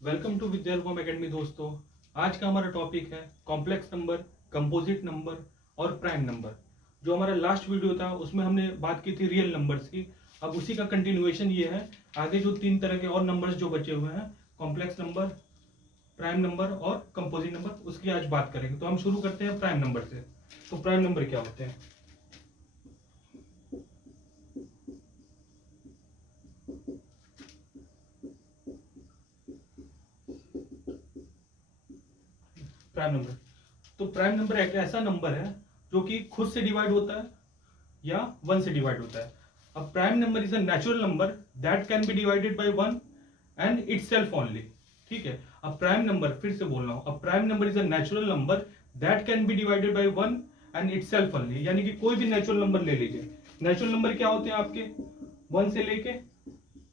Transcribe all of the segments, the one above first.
Welcome to विद्यार्थी academy दोस्तों। आज का हमारा टॉपिक है कॉम्प्लेक्स नंबर, कंपोजिट नंबर और प्राइम नंबर। जो हमारा लास्ट वीडियो था उसमें हमने बात की थी रियल नंबर्स की। अब उसी का कंटिन्यूएशन ये है। आगे जो तीन तरह के और नंबर्स जो बचे हुए हैं, कॉम्प्लेक्स नंबर, प्राइम नंबर और कंपोजिट नंबर, उसकी आज बात करेंगे। तो हम शुरू करते हैं प्राइम नंबर से। तो प्राइम नंबर क्या होते हैं? प्राइम नंबर, तो प्राइम नंबर एक ऐसा नंबर है जो कि खुद से डिवाइड होता है या वन से डिवाइड होता है। अब prime number is a natural number that can be divided by one and itself only. ठीक है, अब प्राइम नंबर, फिर से बोल रहा हूं, अब prime number is a natural number that can be divided by one and itself only. यानी कि कोई भी नेचुरल नंबर ले लीजिए। नेचुरल नंबर क्या होते हैं आपके? वन से लेके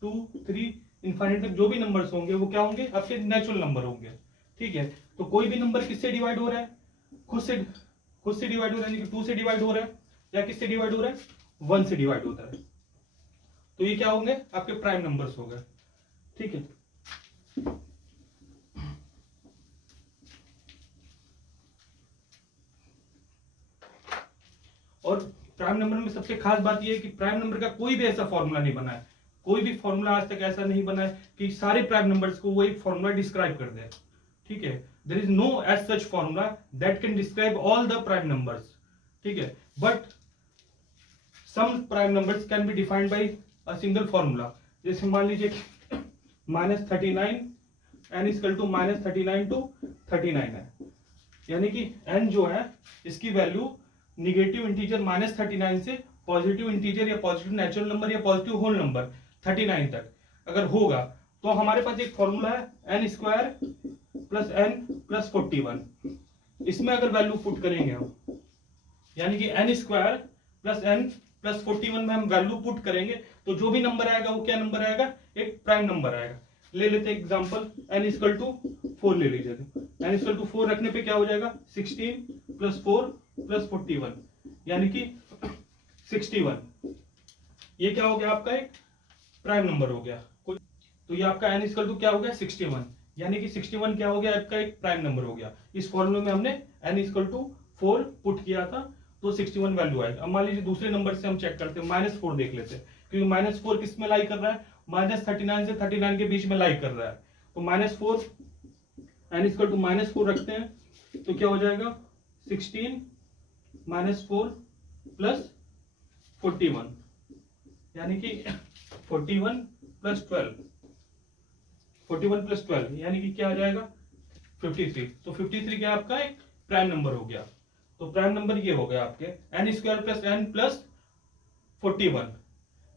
टू, थ्री, इनफाइनाइट तक जो भी नंबर्स होंगे वो क्या होंगे? आपके नेचुरल नंबर होंगे। ठीक है, तो कोई भी नंबर किससे डिवाइड हो रहा है? खुद से डिवाइड हो रहा है, यानी कि टू से डिवाइड हो रहा है, या किससे डिवाइड हो रहा है? वन से डिवाइड होता है। तो ये क्या होंगे? आपके प्राइम नंबर्स हो गए। ठीक है, और प्राइम नंबर में सबसे खास बात यह है कि प्राइम नंबर का कोई भी ऐसा फॉर्मूला नहीं बना है। कोई भी फॉर्मूला आज तक ऐसा नहीं बना है कि सारे प्राइम नंबर्स को वो एक फॉर्मूला डिस्क्राइब कर दे। ठीक है, there is no as such formula that can describe all the prime numbers. ठीक है, but some prime numbers can be defined by a single formula. जैसे मान लीजिए -39 n इक्वल टू -39 to 39 है। यानी कि n जो है इसकी वैल्यू निगेटिव इंटीजर -39 से पॉजिटिव इंटीजर या पॉजिटिव नेचुरल नंबर या पॉजिटिव होल नंबर 39 तक अगर होगा तो हमारे पास एक फॉर्मूला है n square plus n plus 41। इसमें अगर वैल्यू पुट करेंगे हम, यानी कि n square plus n plus 41 में हम वैल्यू पुट करेंगे तो जो भी नंबर आएगा वो क्या नंबर आएगा? एक प्राइम नंबर आएगा। ले लेते हैं एग्जांपल, n इक्वल टू 4 ले लीजिए। n इक्वल टू 4 रखने पे क्या हो जाएगा? 16 प्लस 4 प्लस 41, यानी कि 61। ये क्या हो गया? आपका एक प्राइम नंबर हो गया। तो ये आपका n इक्वल टू क्या हो गया? 61, यानी कि 61 क्या हो गया? आपका एक प्राइम नंबर हो गया। इस फॉर्मूले में हमने n इक्वल टू 4 पुट किया था तो 61 वैल्यू आएगी। अब मान लीजिए दूसरे नंबर से हम चेक करते हैं, -4 देख लेते हैं, क्योंकि -4 किस में लाई कर रहा है? -39 से 39 के बीच में लाई कर रहा है। तो -4, n इक्वल टू -4 रखते हैं तो क्या हो जाएगा? 16 -4 प्लस 41, यानी कि 41 प्लस 12, 41 प्लस 12 यानी कि क्या आ जाएगा? 53। तो 53 क्या आपका एक प्राइम नंबर हो गया। तो प्राइम नंबर ये हो गया आपके n square plus n plus 41।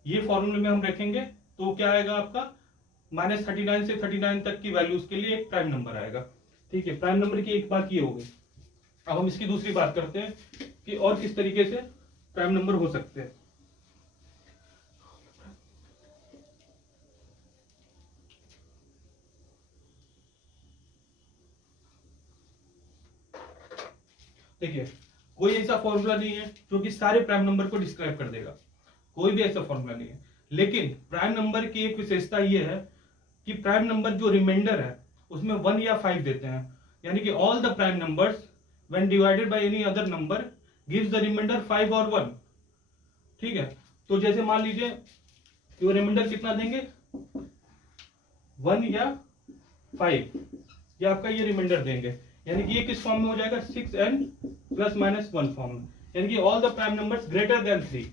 ये फॉर्मूले में हम रखेंगे तो क्या आएगा आपका? -39 से 39 तक की वैल्यूज के लिए एक प्राइम नंबर आएगा। ठीक है, प्राइम नंबर की एक बात ये हो गई। अब हम इसकी दूसरी बात करते हैं कि और किस तरीके से प्राइम नंबर हो सकते हैं। देखिए, कोई ऐसा फॉर्मूला नहीं है जो कि सारे प्राइम नंबर को डिस्क्राइब कर देगा। कोई भी ऐसा फॉर्मूला नहीं है। लेकिन प्राइम नंबर की एक विशेषता यह है कि प्राइम नंबर जो रिमाइंडर है उसमें 1 या 5 देते हैं। यानी कि all the prime numbers when divided by any other number gives the remainder 5 और 1। ठीक है, तो जैसे मान लीजिए कि वो रिमाइंडर कितना देंगे? 1 या 5, या आपका ये रिमाइंडर देंगे। यानी कि ये किस फॉर्म में हो जाएगा? 6n प्लस माइनस 1 फॉर्म में। यानी कि all the prime numbers greater than 3।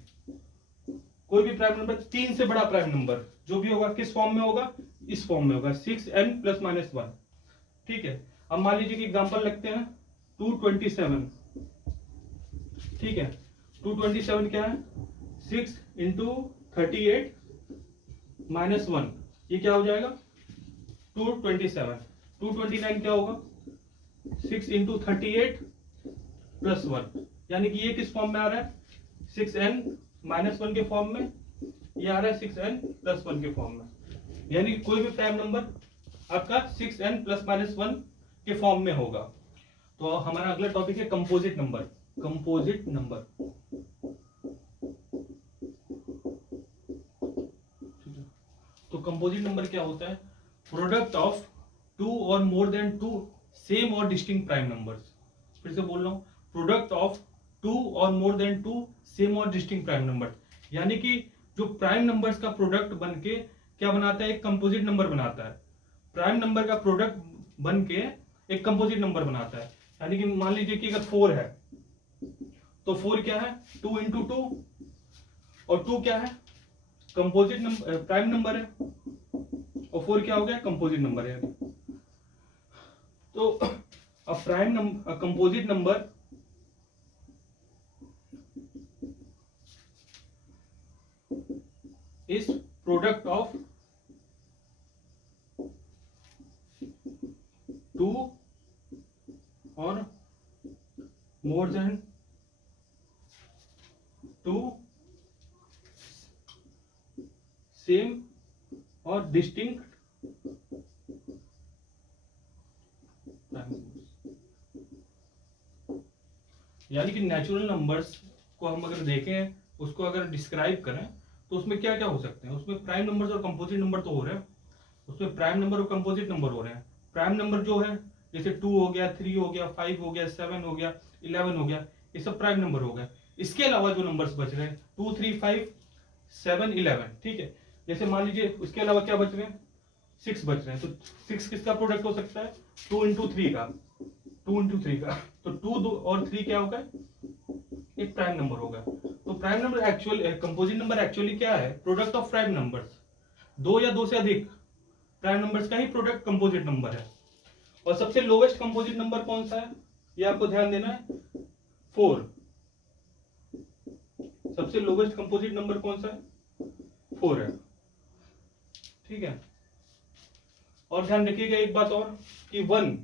कोई भी प्राइम नंबर, 3 से बड़ा प्राइम नंबर जो भी होगा किस फॉर्म में होगा? इस फॉर्म में होगा, 6n प्लस माइनस 1। ठीक है, अब मान लीजिए कि एग्जांपल लगते हैं 227। ठीक है, 227 क्या है? 6 इंटू 38 माइनस 1, ये क्या हो जाएगा? 227। 229 क्या होगा? 6 इंटू 38 प्लस 1, यानी कि ये किस फॉर्म में आ रहा है? 6n माइनस 1 के फॉर्म में, ये आ रहा है 6n प्लस 1 के फॉर्म में। यानी कि कोई भी प्राइम नंबर आपका 6n प्लस माइनस 1 के फॉर्म में होगा। तो हमारा अगला टॉपिक है कंपोजिट नंबर। कंपोजिट नंबर, तो कंपोजिट नंबर क्या होता है? प्रोडक्ट ऑफ टू और मोर देन टू सेम और डिस्टिंक्ट प्राइम नंबर्स। फिर से बोल रहा हूं, प्रोडक्ट ऑफ टू और मोर देन टू सेम और डिस्टिंक्ट प्राइम नंबर्स, यानी कि जो प्राइम नंबर्स का प्रोडक्ट बन के क्या बनाता है, एक कंपोजिट नंबर बनाता है। प्राइम नंबर का प्रोडक्ट बन के एक कंपोजिट नंबर बनाता है, यानी कि मान लीजिए कि अगर 4 है तो 4 क्या है, 2 इंटू 2, और 2 क्या है, कंपोजिट नंबर, प्राइम नंबर है, और 4 क्या हो गया, कंपोजिट नंबर है। तो अ prime number, composite number is product of 2 और मोर देन 2 सेम और डिस्टिंक्ट यानी कि नेचुरल नंबर्स को हम अगर देखें, उसको अगर डिस्क्राइब करें, तो उसमें क्या क्या हो सकते हैं। उसमें प्राइम नंबर्स और कंपोजिट नंबर तो हो रहे हैं, उसमें प्राइम नंबर और कंपोजिट नंबर हो रहे हैं। प्राइम नंबर जो है जैसे 2 हो गया, 3 हो गया, 5 हो गया, 7 हो गया, 11 हो गया, ये सब प्राइम नंबर हो गए। इसके अलावा जो नंबर्स बच रहे हैं 2, 3, 5, 7, 11, ठीक है। जैसे मान लीजिए उसके अलावा क्या बच रहे हैं, 6 बच रहे हैं, तो 6 किसका प्रोडक्ट हो सकता है, 2 इंटू 3 का, 2 इंटू 3 का, तो 2 और 3 क्या होगा, एक प्राइम नंबर होगा। तो prime number actual, composite number actually क्या है, प्रोडक्ट ऑफ प्राइम नंबर्स। 2 या 2 से अधिक प्राइम नंबर्स का ही प्रोडक्ट कंपोजिट नंबर है। और सबसे लोवेस्ट कंपोजिट नंबर कौन सा है, ये आपको ध्यान देना है, 4। सबसे लोवेस्ट कंपोजिट नंबर कौन सा है, 4 है, ठीक है। और ध्यान रखिएगा एक बात और, कि 1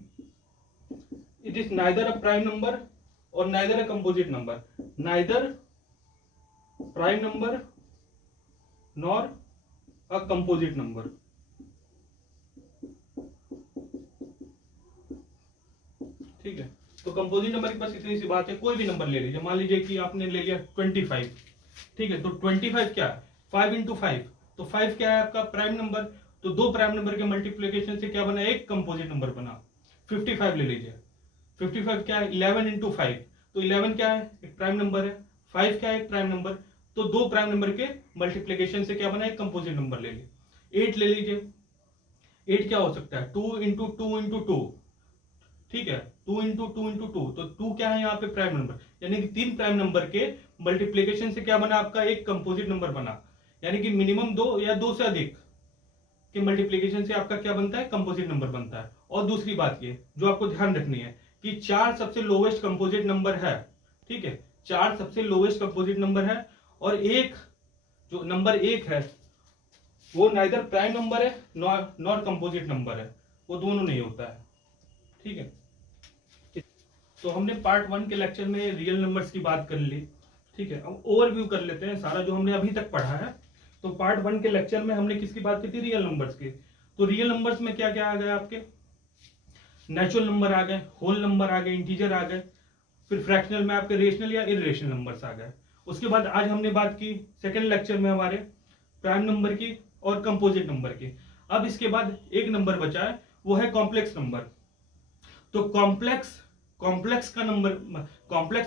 it is neither a prime number और neither a composite number, neither prime number nor a composite number, ठीक है। तो कंपोजिट नंबर के पास इतनी सी बात है, कोई भी नंबर ले लीजिए, मान लीजिए कि आपने ले लिया 25, ठीक है। तो 25 क्या है, 5 इंटू 5, तो 5 क्या है आपका प्राइम नंबर, तो 2 प्राइम नंबर के मल्टीप्लीकेशन से क्या बना, एक कंपोजिट नंबर बना। 55 ले लीजिए, 55 क्या है, 11 इंटू 5, तो 11 क्या है, एक प्राइम नंबर है, 5 क्या है, एक प्राइम नंबर, तो 2 प्राइम नंबर के मल्टीप्लीकेशन से क्या बना, एक कंपोजिट नंबर ले लीजिए। 8 ले लीजिए, 8 क्या हो सकता है, 2 इंटू 2 इंटू 2, ठीक है, 2 इंटू 2 इंटू 2, तो 2 क्या है यहाँ पे, प्राइम नंबर, यानी कि 3 प्राइम नंबर के मल्टीप्लीकेशन से क्या बना आपका, एक कंपोजिट नंबर बना। यानी कि मिनिमम 2 या 2 से अधिक के मल्टीप्लीकेशन से आपका क्या बनता है, कंपोजिट नंबर बनता है। और दूसरी बात ये जो आपको ध्यान रखनी है कि 4 सबसे लोवेस्ट कंपोजिट नंबर है, ठीक है, 4 सबसे लोवेस्ट कंपोजिट नंबर है, और एक जो नंबर 1 है वो नाइदर प्राइम नंबर है नॉर कंपोजिट नंबर है, वो दोनों नहीं होता है, ठीक है। तो हमने पार्ट 1 के लेक्चर में रियल नंबर्स की बात कर ली, ठीक है। अब ओवरव्यू कर लेते हैं सारा जो हमने अभी तक पढ़ा है। तो पार्ट 1 के लेक्चर में हमने किसकी बात की थी, रियल नंबर्स की। तो रियल नंबर्स में क्या क्या आ गए आपके, नेचुरल नंबर आ गए, होल नंबर आ गए, इंटीजर आ गए, फिर फ्रैक्शनल में आपके रेशनल या इरेशनल नंबर्स आ गए। उसके बाद आज हमने बात की सेकेंड लेक्चर में हमारे प्राइम नंबर की और कंपोजिट नंबर की। अब इसके बाद एक नंबर बचा है, वो है कॉम्प्लेक्स नंबर। तो कॉम्प्लेक्स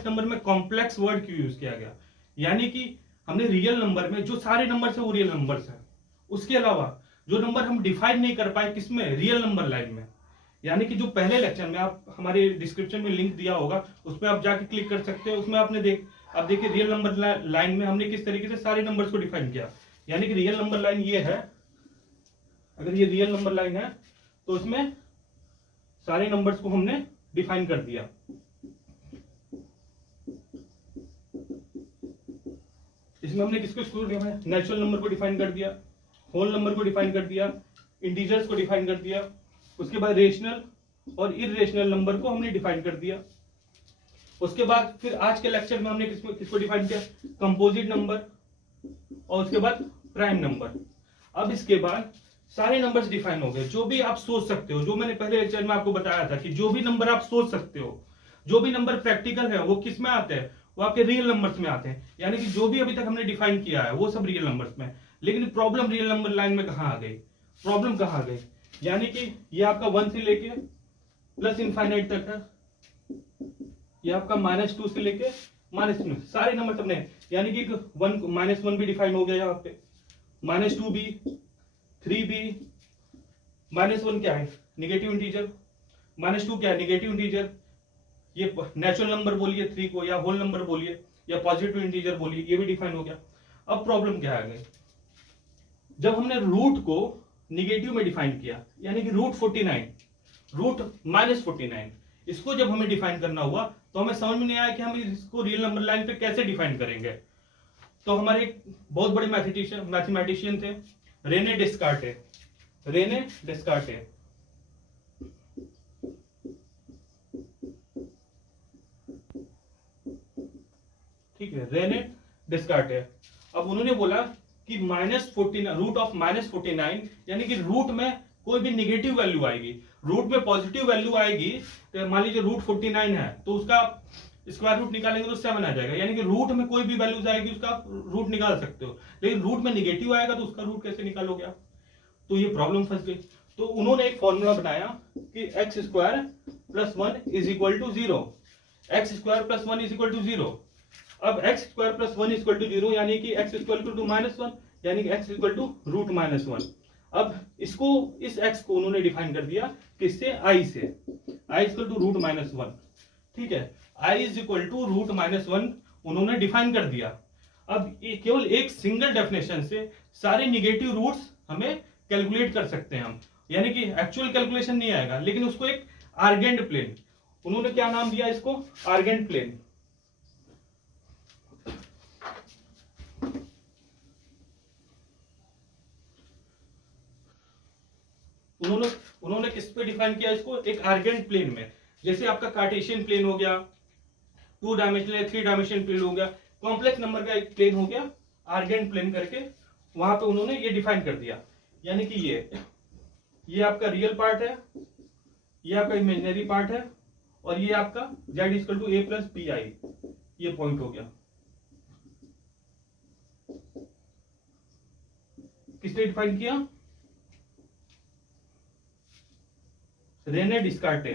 नंबर में कॉम्प्लेक्स वर्ड क्यों यूज किया गया, यानी कि हमने रियल नंबर में जो सारे नंबर्स है वो रियल नंबर्स है, उसके अलावा जो नंबर हम डिफाइन नहीं कर पाए किसमें, रियल नंबर लाइन में। यानी कि जो पहले लेक्चर में, आप हमारे डिस्क्रिप्शन में लिंक दिया होगा, उसमें आप जाके क्लिक कर सकते हैं, उसमें आपने आप देखिए रियल नंबर लाइन में हमने किस तरीके से सारे नंबर्स को डिफाइन किया। यानी कि रियल नंबर लाइन ये है, अगर ये रियल नंबर लाइन है तो इसमें सारे नंबर्स को हमने डिफाइन कर दिया। इसमें हमने किसको एक्सक्लूड किया है, नेचुरल नंबर को डिफाइन कर दिया, होल नंबर को डिफाइन कर दिया, इंटीजर्स को डिफाइन कर दिया, उसके बाद रेशनल और इरेशनल नंबर को हमने डिफाइन कर दिया। उसके बाद फिर आज के लेक्चर में हमने किसको डिफाइन किया, कंपोजिट नंबर, और उसके बाद प्राइम नंबर। अब इसके बाद सारे नंबर्स डिफाइन हो गए, जो भी आप सोच सकते हो, जो मैंने पहले लेक्चर में आपको बताया था कि जो भी नंबर आप सोच सकते हो, जो भी नंबर प्रैक्टिकल है, वो किस में आते हैं, वो आपके रियल नंबर्स में आते हैं। यानी कि जो भी अभी तक हमने डिफाइन किया है वो सब रियल नंबर्स में। लेकिन प्रॉब्लम रियल नंबर लाइन में कहां आ गई, प्रॉब्लम कहां आ गई यानी कि ये आपका 1 से लेके प्लस इनफाइनाइट तक है, ये आपका -2 से लेके -2 सारे नंबर सबने, यानी कि 1 भी डिफाइन हो गया यहाँ पे, -2 भी, 3 भी, -1 क्या है निगेटिव इंटीजर, -2 क्या है निगेटिव इंटीजर, ये नेचुरल नंबर बोलिए 3 को, या होल नंबर बोलिए, या पॉजिटिव इंटीजर बोलिए, ये भी डिफाइन हो गया। अब प्रॉब्लम क्या है, जब हमने रूट को निगेटिव में डिफाइन किया, यानी कि रूट -49, इसको जब हमें डिफाइन करना हुआ तो हमें समझ में नहीं आया कि हम इसको रियल नंबर लाइन पे कैसे डिफाइन करेंगे। तो हमारे एक बहुत बड़े मैथमेटिशियन थे रेने डेस्कार्टे, ठीक है, रेने डेस्कार्टे। अब उन्होंने बोला कि -49 रूट ऑफ -49, यानी कि रूट में कोई भी निगेटिव वैल्यू आएगी, रूट में पॉजिटिव वैल्यू आएगी, तो मान लीजिए रूट 49 है तो उसका स्क्वायर रूट निकालेंगे तो 7 आ जाएगा, यानी कि रूट में कोई भी वैल्यूज आएगी उसका रूट निकाल सकते हो, लेकिन रूट में निगेटिव आएगा तो उसका रूट कैसे निकालोगे आप, तो ये प्रॉब्लम फंस गई। तो उन्होंने एक फॉर्मूला बनाया कि x² + 1 = 0, x² + 1 = 0। अब x² + 1 = 0, यानी कि x = -1, यानी कि x = √-1। अब इसको, इस x को उन्होंने डिफाइन कर दिया किससे, i से, i = √-1, ठीक है, i = √-1 उन्होंने डिफाइन कर दिया। अब केवल एक सिंगल डेफिनेशन से सारे निगेटिव रूट्स हमें कैलकुलेट कर सकते हैं हम, यानी कि एक्चुअल कैलकुलेशन नहीं आएगा, लेकिन उसको एक आर्गेंट प्लेन, उन्होंने क्या नाम दिया इसको, आर्गेंट प्लेन। उन्होंने किस पे डिफाइन किया इसको, एक आर्गेंट प्लेन में। जैसे आपका कार्टेशियन प्लेन हो गया, 2 डायमेंशनल या 3 डायमेंशनल प्लेन हो गया, कॉम्प्लेक्स नंबर का एक प्लेन हो गया, आर्गेंट प्लेन करके वहां पे उन्होंने ये डिफाइन कर दिया। यानी कि ये आपका रियल पार्ट है, ये आपका इमेजिनरी पार्ट है, और ये आपका z = a + bi, ये पॉइंट हो गया। किसने डिफाइन किया, रेने डिस्कार्टे।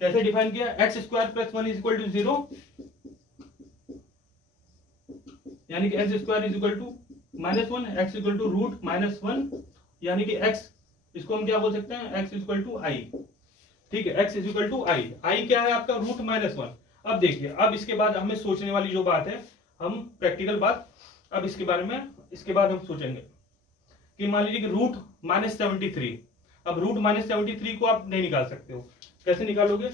कैसे डिफाइन किया, x² + 1 = 0, यानी कि x² = -1, x = √-1, यानी कि x, इसको हम क्या बोल सकते हैं, x = i, ठीक है, x = i क्या है आपका, √-1। अब देखिए, अब इसके बाद हमें सोचने वाली जो बात है, हम प्रैक्टिकल बात, अब इसके बारे में इसके बाद हम सोचेंगे कि मान लीजिए कि √-73, अब √-73 को आप नहीं निकाल सकते हो, कैसे निकालोगे,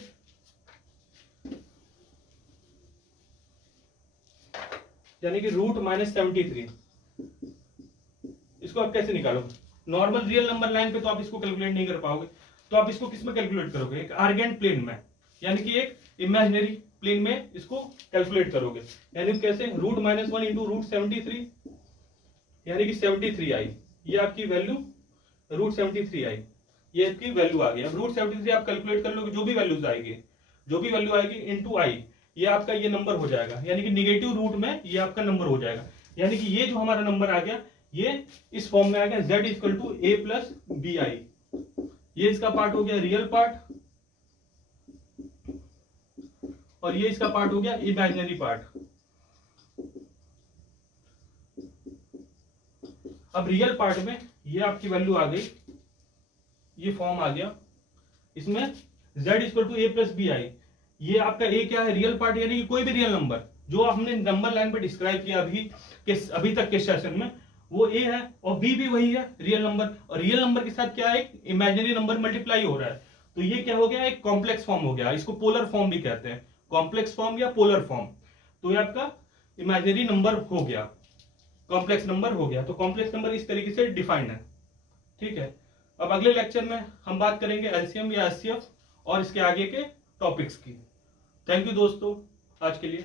यानी कि √-73, इसको आप कैसे निकालोगे, नॉर्मल रियल नंबर लाइन पे तो आप इसको कैलकुलेट नहीं कर पाओगे, तो आप इसको किस में कैलकुलेट करोगे, एक आर्गेंट प्लेन में, यानी कि एक इमेजिनरी प्लेन में इसको कैलकुलेट करोगे, यानी कैसे, √-1 × √73, यानी कि 73i, ये आपकी वैल्यू √73i, ये आपकी वैल्यू आ गई। अब √73 आप कैलकुलेट कर लोगे, जो भी वैल्यू आएगी इनटू i, ये आपका ये नंबर हो जाएगा, यानी कि निगेटिव रूट में ये आपका नंबर हो जाएगा, यानी कि ये जो हमारा नंबर आ गया ये इस फॉर्म में आ गया, z = a + bi, ये इसका पार्ट हो गया रियल पार्ट, और ये इसका पार्ट हो गया इमेजिनरी पार्ट। अब रियल पार्ट में ये आपकी वैल्यू आ गई, ये फॉर्म आ गया, इसमें z = a + bi, ये आपका a क्या है, रियल पार्ट, यानी कि कोई भी रियल नंबर जो हमने नंबर लाइन पे डिस्क्राइब किया अभी तक के सेशन में, वो a है, और b भी वही है रियल नंबर, और रियल नंबर के साथ क्या है, इमेजिनरी नंबर मल्टीप्लाई हो रहा है, तो ये क्या हो गया, एक कॉम्प्लेक्स फॉर्म हो गया, इसको पोलर फॉर्म भी कहते हैं, कॉम्प्लेक्स फॉर्म या पोलर फॉर्म। तो ये आपका इमेजिनरी नंबर हो गया, कॉम्प्लेक्स नंबर हो गया, तो कॉम्प्लेक्स नंबर इस तरीके से डिफाइंड है, ठीक है। अब अगले लेक्चर में हम बात करेंगे एलसीएम या एचसीएफ और इसके आगे के टॉपिक्स की। थैंक यू दोस्तों आज के लिए।